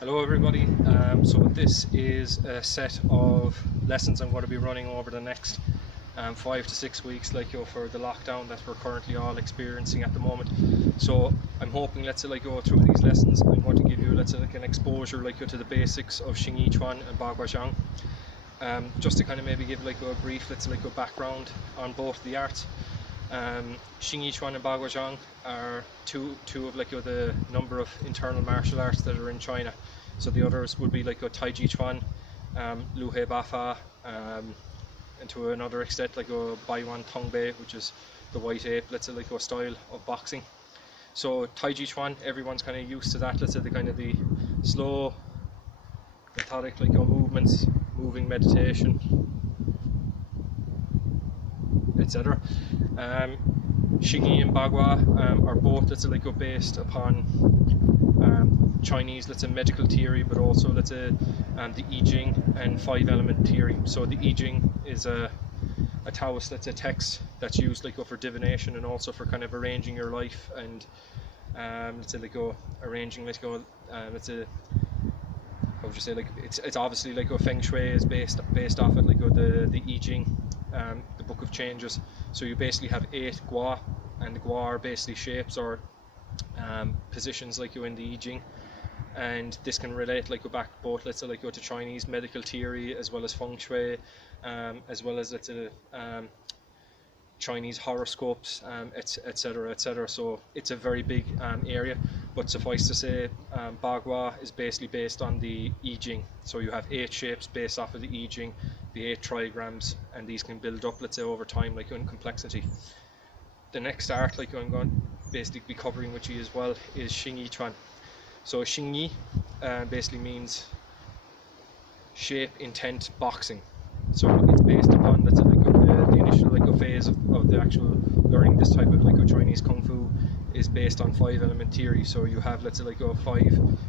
Hello everybody, so this is a set of lessons I'm going to be running over the next 5 to 6 weeks for the lockdown that we're currently all experiencing at the moment. So I'm hoping go through these lessons. I'm going to give you an exposure to the basics of Xingyi Quan and Baguazhang, just to kind of maybe give a brief background on both the arts. Xingyi Quan and Baguazhang are two of the number of internal martial arts that are in China. So the others would be Xingyi Quan, Lu He Ba Fa, and to another extent Baiyuan Tongbei, which is the white ape, style of boxing. So Xingyi Quan, everyone's kind of used to that. The slow, methodic movements, moving meditation, etc. Xingyi and Bagua are both based upon Chinese medical theory, but also the I Ching and 5-element theory. So the I Ching is a Taoist text that's used for divination and also for kind of arranging your life and arranging how would you say, it's obviously Feng Shui is based off it the I Ching, the Book of Changes. So you basically have 8 Gua, and the Gua are basically shapes or positions in the I Ching, and this can relate back both to Chinese medical theory as well as Feng Shui, as well as Chinese horoscopes, etc, etc. So it's a very big area, but suffice to say, Bagua is basically based on the I Ching. So you have 8 shapes based off of the I Ching, the 8 trigrams, and these can build up over time in complexity. The next art I'm going to basically be covering with you as well is Xingyi Quan. So Xingyi basically means shape, intent, boxing. So it's based upon the initial phase of the actual learning this type of Chinese Kung Fu is based on 5-element theory. So you have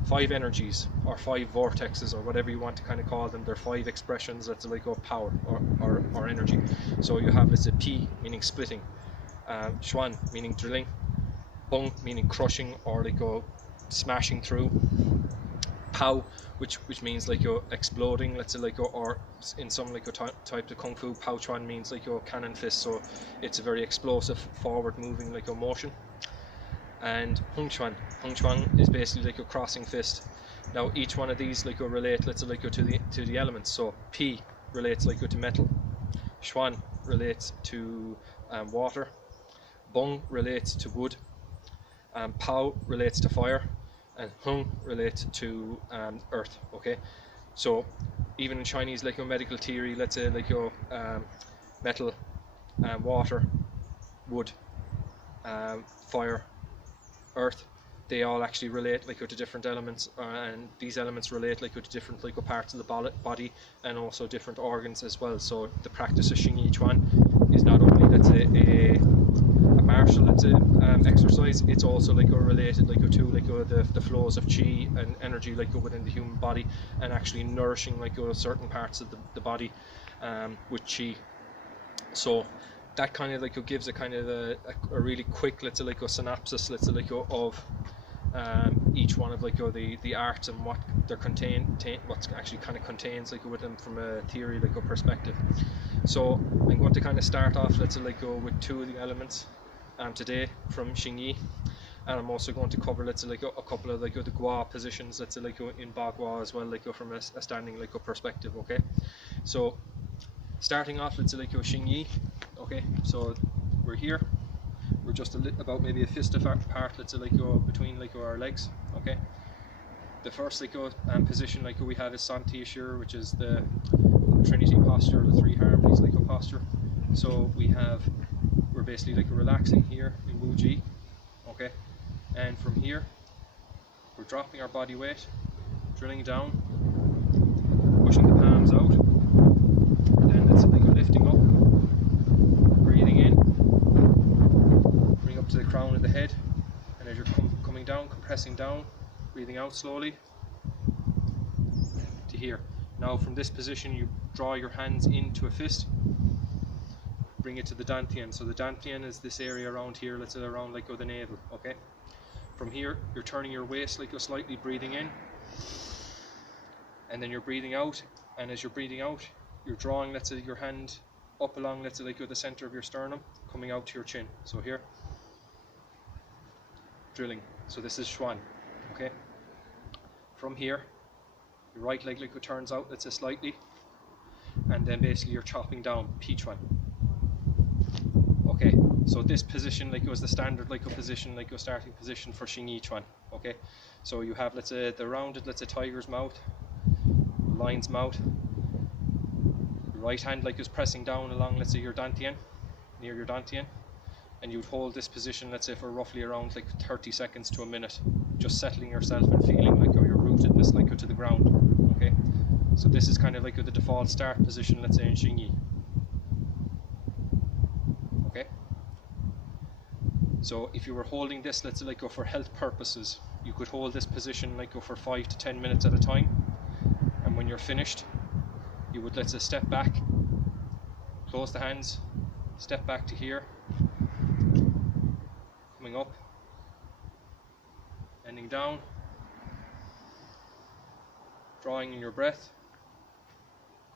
five energies or 5 vortexes or whatever you want to kind of call them. They're 5 expressions of power or energy. So you have Pi meaning splitting, Xuan meaning drilling, Bong meaning crushing or smashing through, Pao which means exploding, or in some types of Kung Fu, Pao Chuan means cannon fist, so it's a very explosive forward moving motion. And Hung Chuan is basically crossing fist. Now each one of these relate to the elements. So Pi relates to metal, Xuan relates to water, Bong relates to wood, Pao relates to fire, and Hung relates to earth. Okay, so even in Chinese medical theory, metal, water, wood, fire, earth, they all actually relate to different elements, and these elements relate to different parts of the body and also different organs as well. So the practice of Xingyi Quan is not only a martial exercise, it's also related to the flows of qi and energy within the human body, and actually nourishing certain parts of the body with qi. So that kind of gives a kind of a really quick synopsis of each one of the arts and what they're what's actually kind of contains with them from a theory perspective. So I'm going to kind of start off with 2 of the elements today from Xingyi, and I'm also going to cover a couple of the Gua positions in Bagua as well, from a standing perspective. Okay, so starting off Xingyi. Okay, so we're here, we're just about maybe a fist apart between our legs. Okay, the first position we have is San Ti Shir, which is the Trinity posture, the 3 harmonies posture. So we're basically relaxing here in Wu Ji. Okay, and from here we're dropping our body weight, drilling down, pushing the palms out, then lifting up, breathing in, bring up to the crown of the head, and as you're coming down, compressing down, breathing out slowly to here. Now from this position you draw your hands into a fist, bring it to the dantian. So the dantian is this area around here, around the navel. Okay, from here you're turning your waist slightly, breathing in, and then you're breathing out, and as you're breathing out, you're drawing, let's say, your hand up along, let's say, like the center of your sternum, coming out to your chin. So here, drilling. So this is Xuan, okay? From here, your right leg like turns out, let's say, slightly, and then basically you're chopping down, Pichuan. Okay, so this position like was the standard like position, like your starting position for Xingyi Quan. Okay, so you have, let's say, the rounded, let's say, tiger's mouth, lion's mouth. Your right hand like is pressing down along, let's say, your dantian, near your dantian, and you'd hold this position, let's say, for roughly around like 30 seconds to a minute, just settling yourself and feeling like your rootedness like to the ground. Okay, so this is kind of like the default start position, let's say, in Xingyi. Okay, so if you were holding this, let's say, like for health purposes, you could hold this position like for 5 to 10 minutes at a time, and when you're finished, you would, let's say, step back, close the hands, step back to here, coming up, ending down, drawing in your breath,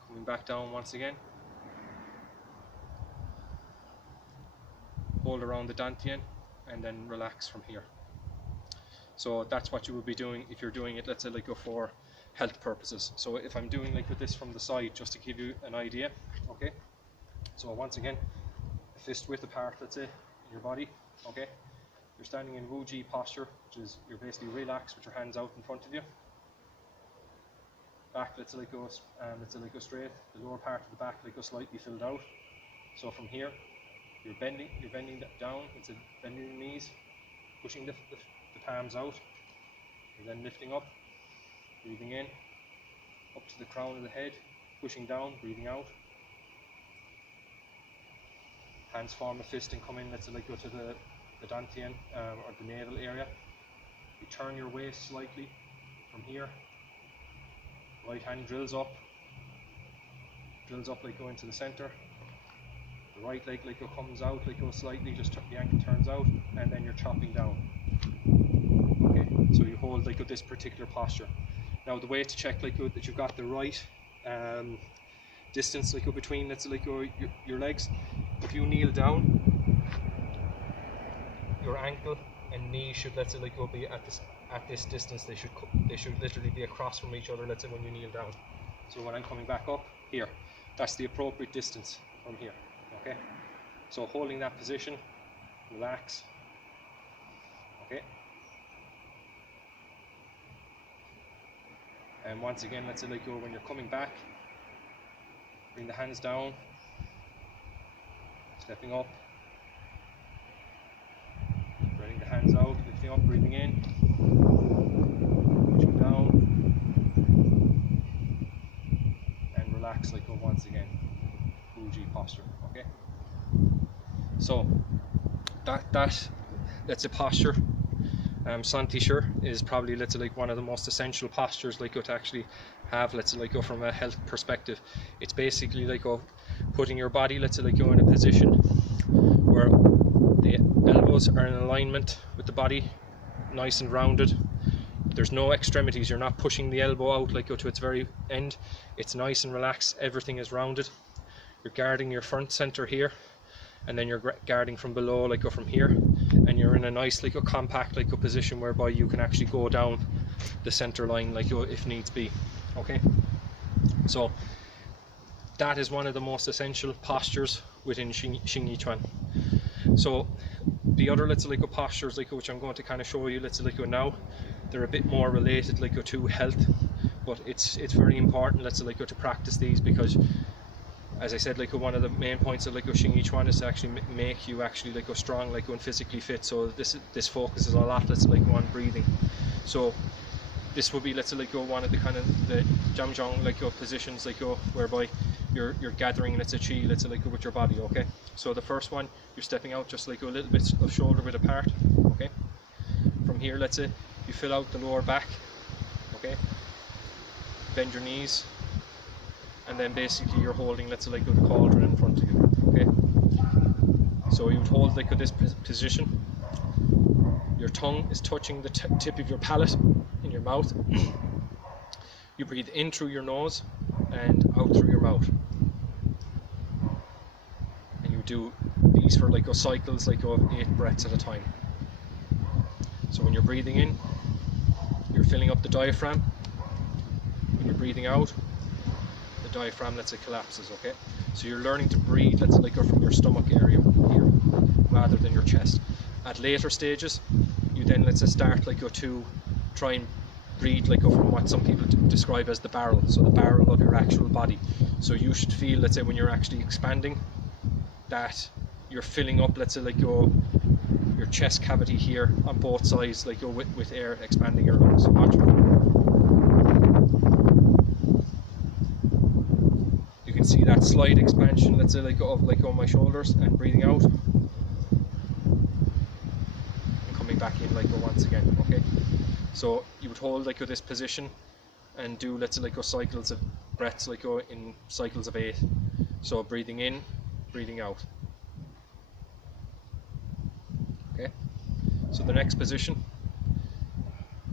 coming back down once again, hold around the dantian, and then relax from here. So that's what you would be doing if you're doing it, let's say, like for health purposes. So if I'm doing like with this from the side, just to give you an idea, okay? So once again, a fist width apart, let's say, in your body, okay? You're standing in Wuji posture, which is you're basically relaxed with your hands out in front of you. Back, let's say, like go straight. The lower part of the back like go slightly filled out. So from here, you're bending down. It's bending the knees, pushing the palms out. You're then lifting up, breathing in, up to the crown of the head, pushing down, breathing out. Hands form a fist and come in, let's say, like go to the dantian or the navel area. You turn your waist slightly from here. Right hand drills up like go into the center. The right leg like comes out, like goes slightly, just the ankle turns out, and then you're chopping down. Okay, so you hold like this particular posture. Now the way to check like that you've got the right distance like between, let's say, like your legs. If you kneel down, your ankle and knee should, let's say, like be at this distance. They should literally be across from each other, let's say, when you kneel down. So when I'm coming back up here, that's the appropriate distance from here. Okay, so holding that position, relax. Okay, and once again, let's say, like when you're coming back, bring the hands down, stepping up, spreading the hands out, lifting up, breathing in, pushing down, and relax like once again, Wuji posture. Okay, so that's a posture. Santi Shur is probably, let's say, like one of the most essential postures like to actually have, let's say, like from a health perspective. It's basically like putting your body, let's say, like in a position where the elbows are in alignment with the body, nice and rounded. There's no extremities. You're not pushing the elbow out like to its very end. It's nice and relaxed. Everything is rounded. You're guarding your front center here, and then you're guarding from below like from here, and you're in a nice like compact like position whereby you can actually go down the center line like if needs be. Okay, so that is one of the most essential postures within Xingyi Quan. So the other, let's say, like postures like which I'm going to kind of show you, let's say, like now, they're a bit more related like to health, but it's very important, let's say, like to practice these, because as I said, like one of the main points of like Xingyi Quan is to actually make you actually like strong, like and physically fit. So this focuses a lot, let's say, like on breathing. So this will be, let's say, like one of the kind of the zhang like positions like whereby you're gathering, let's say, chi, let's say, like with your body. Okay, so the first one, you're stepping out just like a little bit of shoulder width apart. Okay, from here, let's say you fill out the lower back. Okay, bend your knees, and then basically you're holding, let's say, like the cauldron in front of you. Okay, so you would hold like this position. Your tongue is touching the tip of your palate in your mouth. You breathe in through your nose and out through your mouth. And you do these for like cycles like of 8 breaths at a time. So when you're breathing in, you're filling up the diaphragm. When you're breathing out, the diaphragm, let's say, collapses, okay? So you're learning to breathe, let's say, like from your stomach area here, rather than your chest. At later stages, you then, let's say, start like to try and breathe like from what some people describe as the barrel, so the barrel of your actual body. So you should feel, let's say, when you're actually expanding, that you're filling up, let's say, like your chest cavity here on both sides, like with air, expanding your lungs. Watch. You can see that slight expansion, let's say, like on my shoulders, and breathing out and coming back in like once again. Okay, so you would hold like this position and do, let's say, like cycles of breaths, like in cycles of 8. So breathing in, breathing out. Okay, so the next position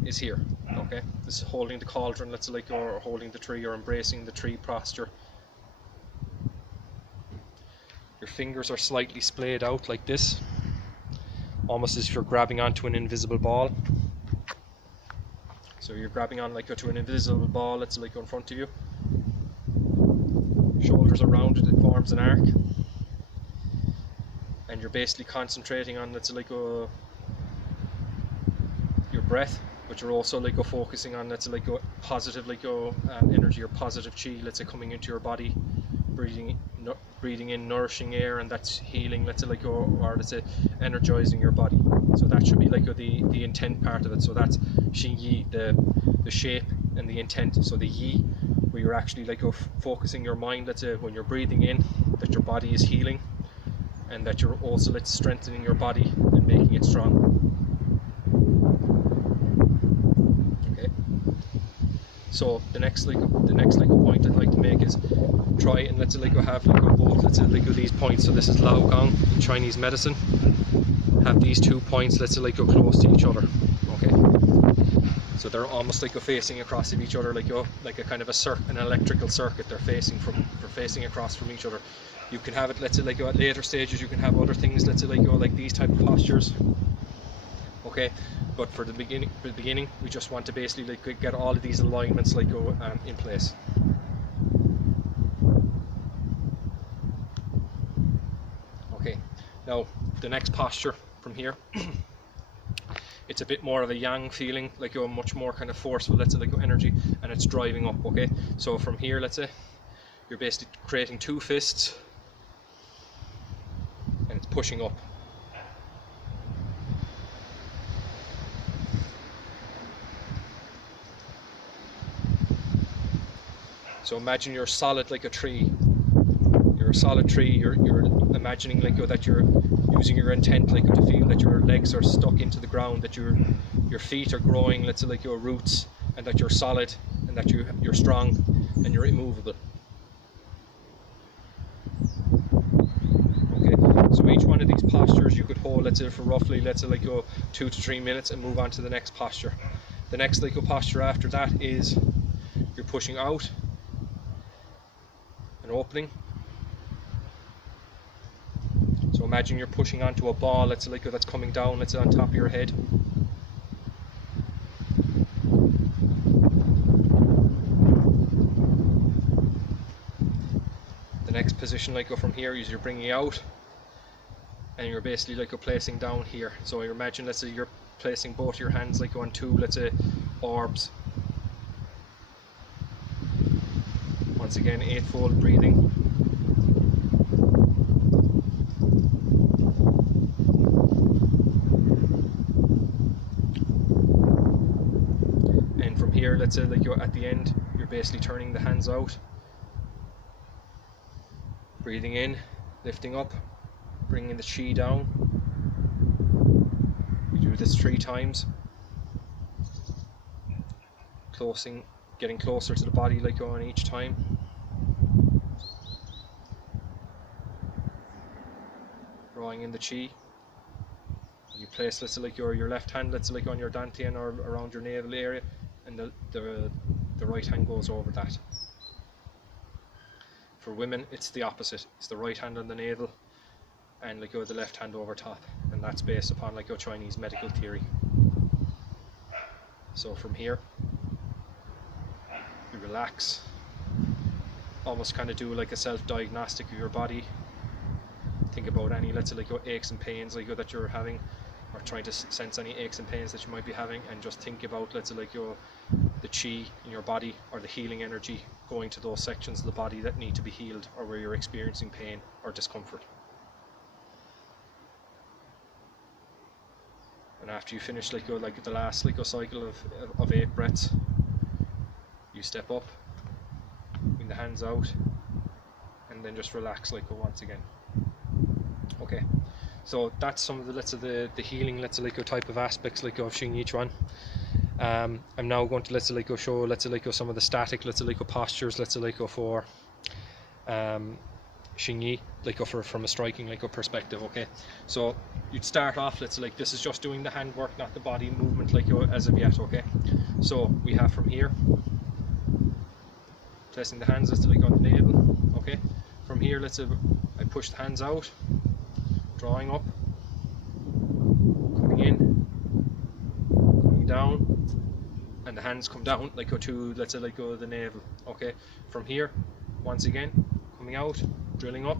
is here. Okay, this is holding the cauldron, let's say, like, or holding the tree, or embracing the tree posture. Your fingers are slightly splayed out like this, almost as if you're grabbing onto an invisible ball. So you're grabbing on like to an invisible ball that's like in front of you. Shoulders are rounded, it forms an arc. And you're basically concentrating on, let's say, like your breath, but you're also like focusing on, let's say, like positive energy or positive chi, let's say, coming into your body, breathing in nourishing air, and that's healing, let's say, like or let's say energizing your body. So that should be like the intent part of it. So that's Xingyi, the shape and the intent. So the Yi, where you're actually like focusing your mind, let's say, when you're breathing in, that your body is healing, and that you're also, let's, strengthening your body and making it strong. Okay. So the next point I'd like to make is try and, let's say, like have like both, let's say, like these points. So this is Lao Gong in Chinese medicine. Have these 2 points, let's say, like close to each other. Okay. So they're almost like facing across of each other, like a kind of an electrical circuit. They're facing across from each other. You can have it, let's say, like at later stages, you can have other things, let's say, like these type of postures. Okay, but for the beginning, we just want to basically like get all of these alignments like in place. Okay, now the next posture from here, it's a bit more of a yang feeling, like a much more kind of forceful, let's say, like energy, and it's driving up. Okay, so from here, let's say, you're basically creating 2 fists, and it's pushing up. So imagine you're solid like a tree. You're a solid tree. You're imagining like that you're using your intent like to feel that your legs are stuck into the ground, that your feet are growing, let's say, like your roots, and that you're solid, and that you're strong, and you're immovable. So each one of these postures you could hold, let's say, for roughly, let's say, like 2 to 3 minutes, and move on to the next posture. The next like posture after that is you're pushing out and opening. So imagine you're pushing onto a ball, let's say, like that's coming down, let's say, on top of your head. The next position, like from here, is you're bringing out, and you're basically like placing down here. So you imagine, let's say, you're placing both your hands like on 2, let's say, orbs. Once again, 8-fold breathing. And from here, let's say, like at the end, you're basically turning the hands out, breathing in, lifting up, bringing the chi down. You do this 3 times, getting closer to the body like on each time. Drawing in the chi. You place, let's say, like your left hand, let's say, like on your dantian or around your navel area, and the the right hand goes over that. For women, it's the opposite. It's the right hand on the navel and like the left hand over top, and that's based upon like Chinese medical theory. So from here, you relax, almost kind of do like a self-diagnostic of your body. Think about any, let's say, like aches and pains like that you're having, or trying to sense any aches and pains that you might be having, and just think about, let's say, like the chi in your body, or the healing energy going to those sections of the body that need to be healed, or where you're experiencing pain or discomfort. And after you finish like the last cycle of 8 breaths, you step up, bring the hands out, and then just relax once again. Okay, so that's some of the healing type of aspects of Xingyi Quan. I'm now going to show some of the static postures for Xingyi, from a striking perspective. Okay, so you'd start off, this is just doing the hand work, not the body movement as of yet. Okay, so we have from here, placing the hands on the navel. Okay, from here I push the hands out, drawing up, coming in, coming down, and the hands come down to the navel. Okay, from here, once again, coming out, drilling up.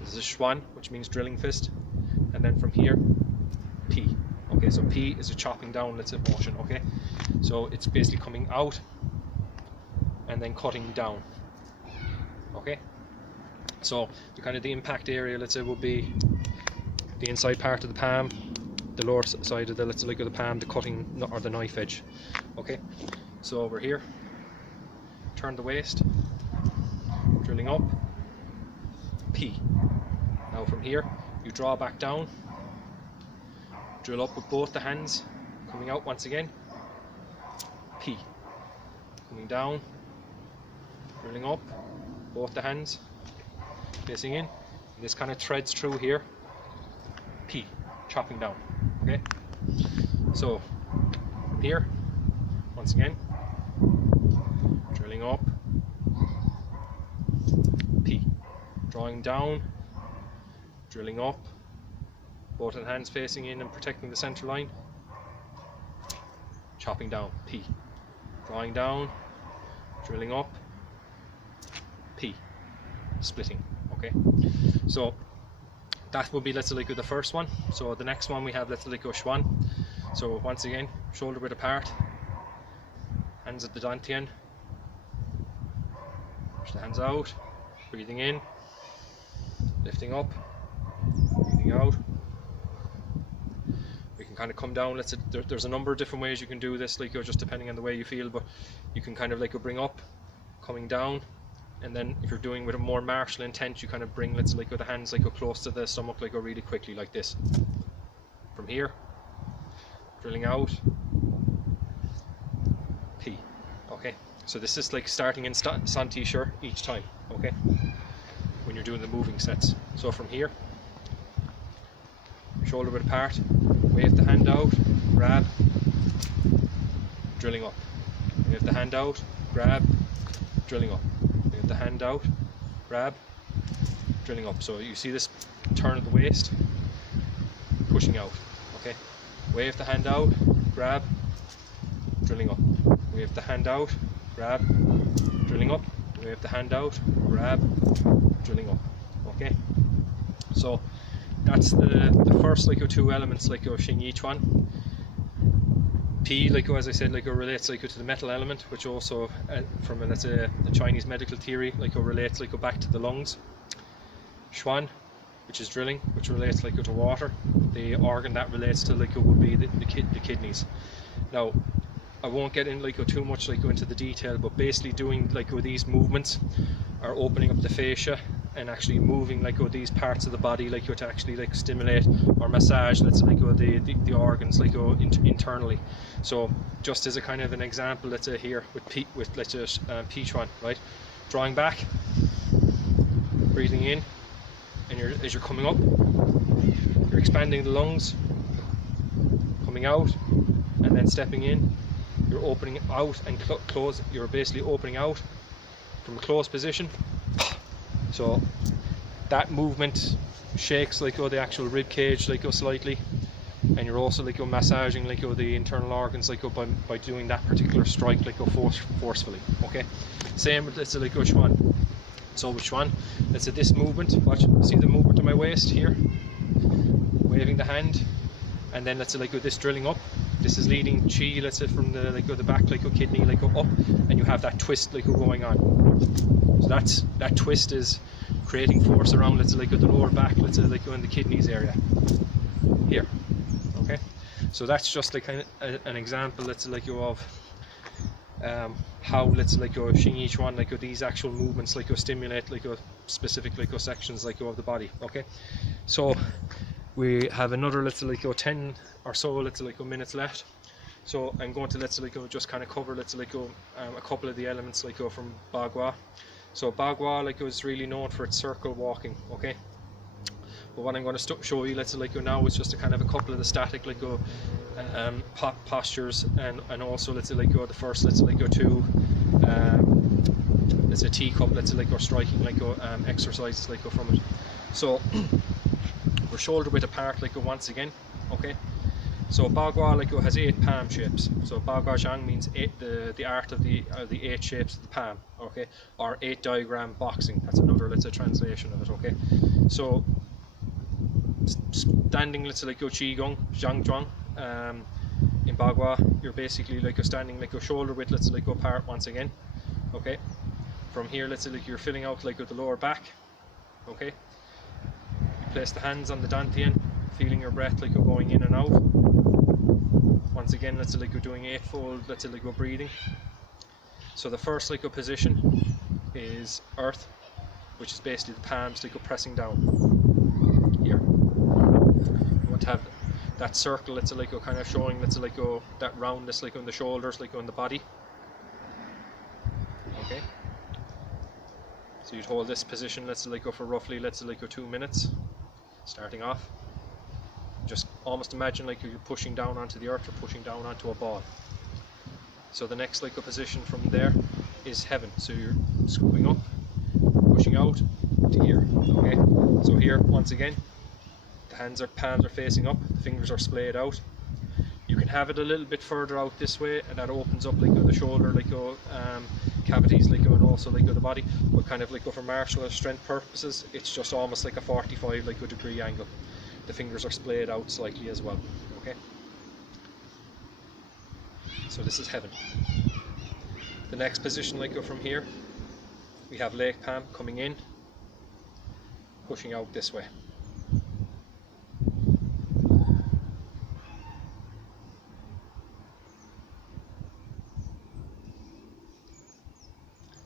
This is Xuan, which means drilling fist, and then from here, Pi. Okay, so Pi is a chopping down motion. Okay, so it's basically coming out and then cutting down. Okay, so the impact area, will be the inside part of the palm, the lower side of the palm, the cutting or the knife edge. Okay, so over here, turn the waist, drilling up, Pi. Now from here, you draw back down, drill up with both the hands, coming out once again, Pi. Coming down, drilling up, both the hands, facing in. And this kind of threads through here, Pi, chopping down. Okay, so from here, once again, drilling up, Pi, drawing down, drilling up, both the hands facing in and protecting the center line, chopping down, Pi, drawing down, drilling up, Pi, splitting. Okay, so that will be the first one. So the next one we have Xuan. So once again, shoulder width apart, hands at the dantian, push the hands out, breathing in, lifting up, breathing out. We can come down. There's a number of different ways you can do this, just depending on the way you feel, but you can bring up, coming down, and then if you're doing with a more martial intent, you bring with the hands close to the stomach, really quickly, like this. From here, drilling out, Pi. Okay, so this is starting in Santi Shur each time. Okay, when you're doing the moving sets. So from here, shoulder width apart, wave the hand out, grab, drilling up. Wave the hand out, grab, drilling up. Wave the hand out, grab, drilling up. So you see this turn of the waist, pushing out. Okay, wave the hand out, grab, drilling up. Wave the hand out, grab, drilling up. Wave the hand out, grab, drilling up. Okay, so that's the first 2 elements of Xingyi Quan. Pi, as I said, relates to the metal element, which also from a Chinese medical theory relates back to the lungs. Xuan, which is drilling, which relates to water. The organ that relates to would be the kidneys. Now, I won't get in too much into the detail, but basically doing these movements are opening up the fascia and actually moving these parts of the body to actually stimulate or massage the organs internally. So just as a kind of an example, let's say here with Pi Chuan, right? Drawing back, breathing in, and as you're coming up, you're expanding the lungs, coming out, and then stepping in, you're opening out and close. You're basically opening out from a closed position. So that movement shakes like the actual rib cage like slightly, and you're also like massaging like the internal organs like by doing that particular strike like forcefully. Okay, same with let's say like Chuan. So with Chuan, let's say this movement. Watch, see the movement of my waist here, waving the hand, and then let's say like this drilling up. This is leading chi, let's say from the the back like kidney like up, and you have that twist like going on. So that twist is creating force around let's say like the lower back, let's say like in the kidneys area here. Okay, so that's just like an example let's say like of how let's say like Xingyi Quan like these actual movements like stimulate like specific like sections like of the body. Okay, so we have another let's say like 10 or so let's say like minutes left. So I'm going to let's say like just kind of cover let's say like a couple of the elements like from Bagua. So Bagua like is really known for its circle walking. Okay, but what I'm going to show you let's say like now is just a kind of a couple of the static like postures, and also let's say like the first let's say like two let's say teacup let's say like striking like exercises like from it. So we're shoulder width apart like once again. Okay, so Bagua like has 8 palm shapes. So Baguazhang means the art of the 8 shapes of the palm. Okay, or 8 diagram boxing. That's another let's say translation of it. Okay, so standing let's say like qigong zhang. In Bagua, you're basically like standing like shoulder width let's say like apart once again. Okay, from here let's say like you're filling out like the lower back. Okay, you place the hands on the dantian, feeling your breath like you're going in and out. Once again let's say like you're doing 8-fold let's say like breathing. So the first like position is earth, which is basically the palms like pressing down here. You want to have that circle let's say like kind of showing let's say like that roundness like on the shoulders like on the body. Okay, so you'd hold this position let's say like for roughly let's say like 2 minutes starting off. Just almost imagine like you're pushing down onto the earth or pushing down onto a ball. So the next like position from there is heaven. So you're scooping up, pushing out to here. Okay, so here once again the palms are facing up, the fingers are splayed out. You can have it a little bit further out this way, and that opens up like the shoulder like cavities like and also like the body, but kind of like for martial strength purposes it's just almost like a 45 like degree angle. The fingers are splayed out slightly as well. Okay, so this is heaven. The next position like from here we have leg palm coming in, pushing out this way.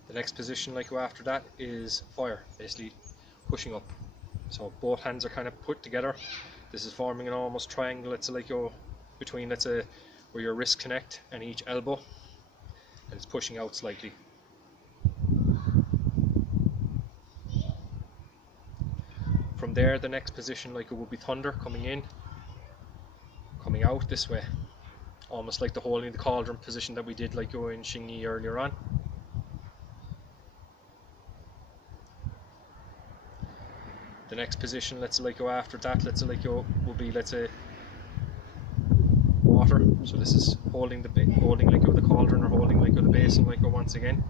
The next position like after that is fire, basically pushing up. So both hands are kind of put together. This is forming an almost triangle let's say like between let's say where your wrists connect and each elbow, and it's pushing out slightly. From there the next position like it would be thunder, coming in, coming out this way, almost like the holding the cauldron position that we did like in Xingyi earlier on. The next position let's say like after that let's say like will be let's say water. So this is holding like the cauldron or holding like the basin like once again.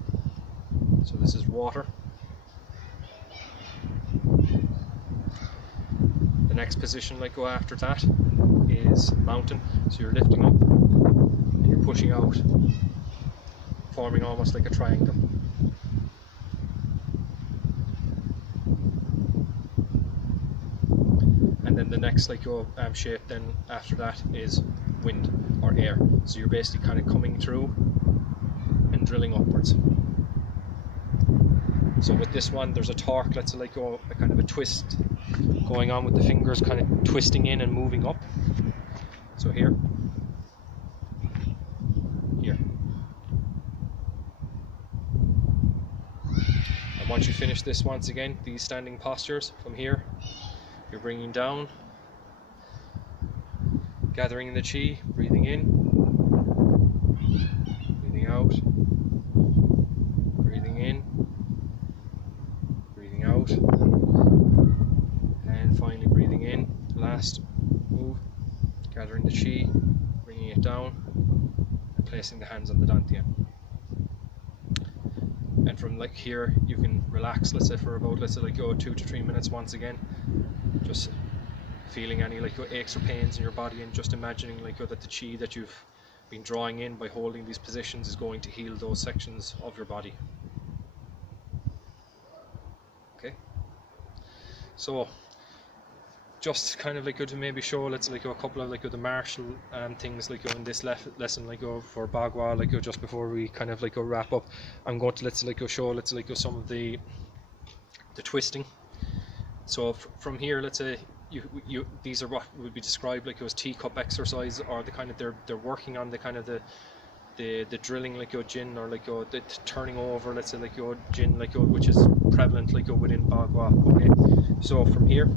So this is water. The next position like after that is mountain. So you're lifting up and you're pushing out, forming almost like a triangle. And then the next like shape then after that is wind or air. So you're basically kind of coming through and drilling upwards. So with this one there's a torque, let's say like a kind of a twist going on with the fingers kind of twisting in and moving up. So here, here. And once you finish this once again, these standing postures from here, you're bringing down, gathering the chi, breathing in, placing the hands on the dantian. And from like here, you can relax, let's say for about, let's say like 2 to 3 minutes once again, just feeling any like aches or pains in your body, and just imagining like that the chi that you've been drawing in by holding these positions is going to heal those sections of your body. Okay, so just kind of like to maybe show, let's say like a couple of like the martial things like in this lesson like for Bagua, like just before we kind of like wrap up. I'm going to let's say like show let's say like some of the twisting. So from here, let's say you these are what would be described like as teacup exercise, or the kind of they're working on the kind of the drilling like jin, or like the turning over, let's say like jin, like which is prevalent like within Bagua. Okay, so from here,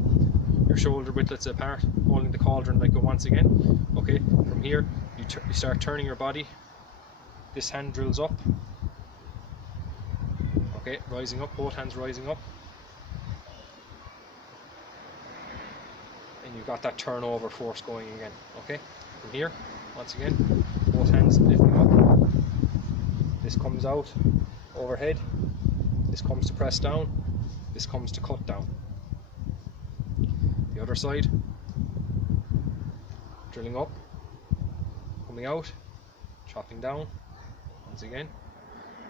your shoulder width let's say apart, holding the cauldron like once again. Okay, from here you start turning your body. This hand drills up. Okay, rising up, both hands rising up, and you've got that turnover force going again. Okay, from here once again, both hands lifting up. This comes out overhead, this comes to press down, this comes to cut down. The other side, drilling up, coming out, chopping down, once again,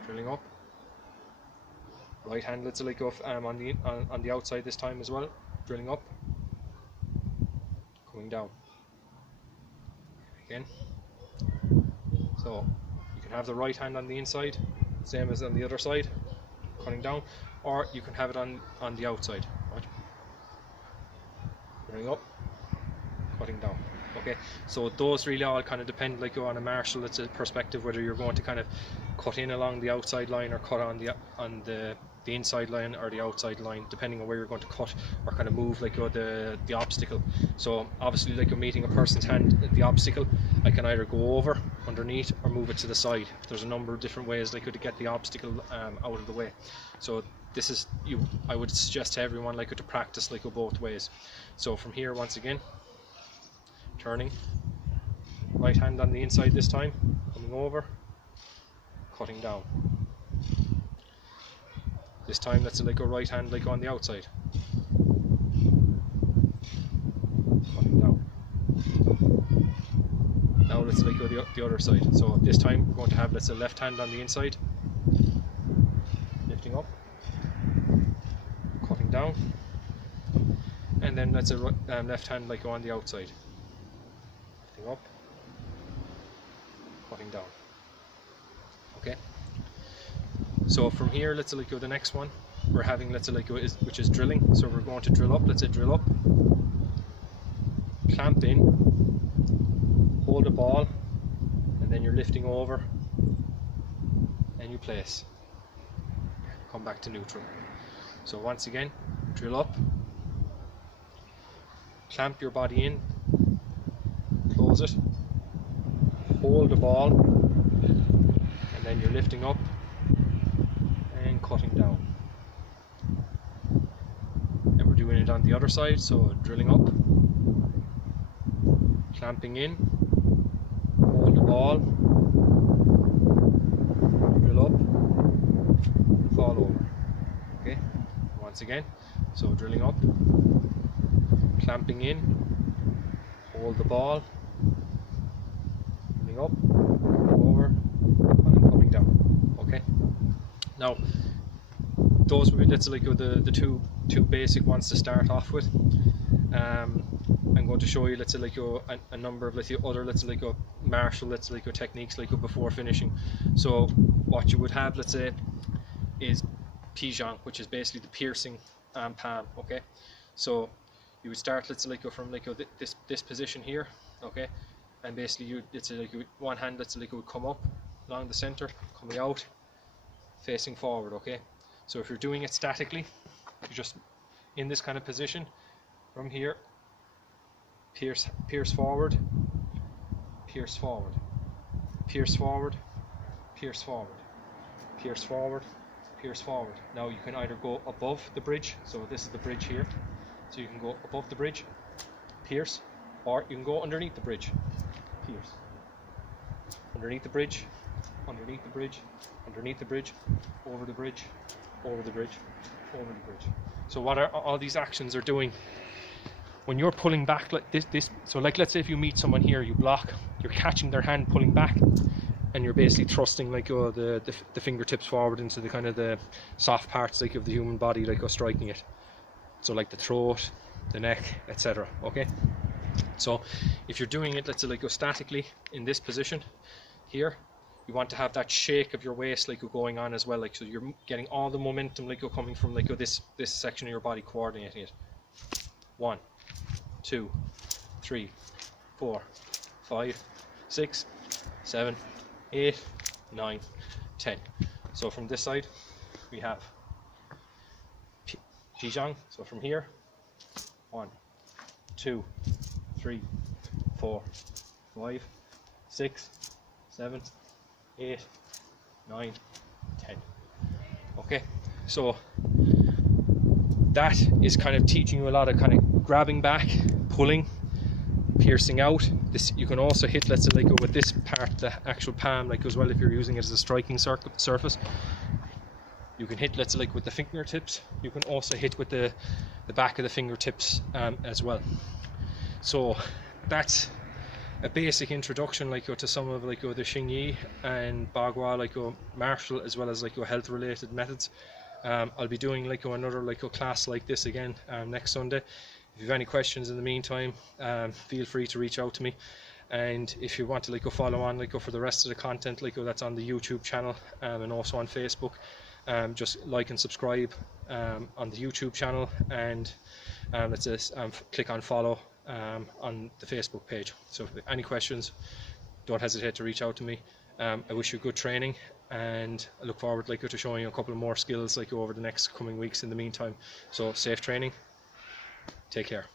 drilling up. Right hand let's like on the outside this time as well, drilling up, coming down. Again. So you can have the right hand on the inside, same as on the other side, cutting down, or you can have it on the outside. Right? Drilling up, cutting down. Okay, so those really all kind of depend like on a martial perspective, whether you're going to kind of cut in along the outside line or cut on the inside line or the outside line, depending on where you're going to cut or kind of move like the obstacle. So obviously like meeting a person's hand, the obstacle, I can either go over underneath or move it to the side. There's a number of different ways like to get the obstacle out of the way. So this is I would suggest to everyone like to practice like both ways. So from here once again, turning, right hand on the inside this time, coming over, cutting down. This time let's like right hand like on the outside, cutting down. Now let's like go the other side. So this time we're going to have let's say left hand on the inside, lifting up, cutting down, and then let's say left hand like on the outside, lifting up, cutting down. Okay. So from here, let's say like the next one we're having, let's say like which is drilling. So we're going to drill up. Let's say drill up, clamp in, hold the ball, and then you're lifting over, and you place. Come back to neutral. So once again, drill up, clamp your body in, close it, hold the ball, and then you're lifting up and cutting down. And we're doing it on the other side, so drilling up, clamping in, hold the ball, drill up, fall over. Okay, once again, so drilling up, clamping in, hold the ball, drilling up, over, and coming down. Okay. Now, those would be let's say like the two basic ones to start off with. I'm going to show you let's say like a number of let's say other let's say like martial let's say like techniques like before finishing. So what you would have let's say is zhang, which is basically the piercing palm. Okay, so you would start let's say like from like this position here. Okay, and basically you let's say like one hand let's say like would come up along the center, coming out, facing forward. Okay, so if you're doing it statically, you're just in this kind of position. From here, pierce forward, pierce forward, pierce forward, pierce forward, pierce forward, pierce forward. Now you can either go above the bridge, so this is the bridge here, so you can go above the bridge, pierce, or you can go underneath the bridge, pierce, underneath the bridge, underneath the bridge, underneath the bridge, over the bridge, over the bridge, over the bridge. So what are all these actions are doing when you're pulling back like this, so like let's say if you meet someone here, you block, you're catching their hand, pulling back, and you're basically thrusting like the fingertips forward into the kind of the soft parts like of the human body, like striking it. So like the throat, the neck, etc. Okay. So if you're doing it, let's say like statically in this position here, you want to have that shake of your waist like going on as well, like so you're getting all the momentum like coming from like this section of your body, coordinating it. 1, 2, 3, 4, 5, 6, 7, 8, 9, 10. So from this side we have zhang. So from here, 1, 2, 3, 4, 5, 6, 7, 8, 9, 10. Okay, so that is kind of teaching you a lot of kind of grabbing back, pulling, piercing out. This you can also hit, let's say like with this part, the actual palm, like as well, if you're using it as a striking surface. You can hit, let's say like with the fingertips. You can also hit with the back of the fingertips as well. So that's a basic introduction like to some of like the Xingyi and Bagua like martial as well as like health related methods. I'll be doing like another like class like this again next Sunday. If you have any questions in the meantime, feel free to reach out to me. And if you want to like follow on like for the rest of the content like that's on the YouTube channel and also on Facebook, just like and subscribe on the YouTube channel, and let's just click on follow on the Facebook page. So if any questions, don't hesitate to reach out to me. I wish you good training, and I look forward like to showing you a couple of more skills like over the next coming weeks in the meantime. So safe training, take care.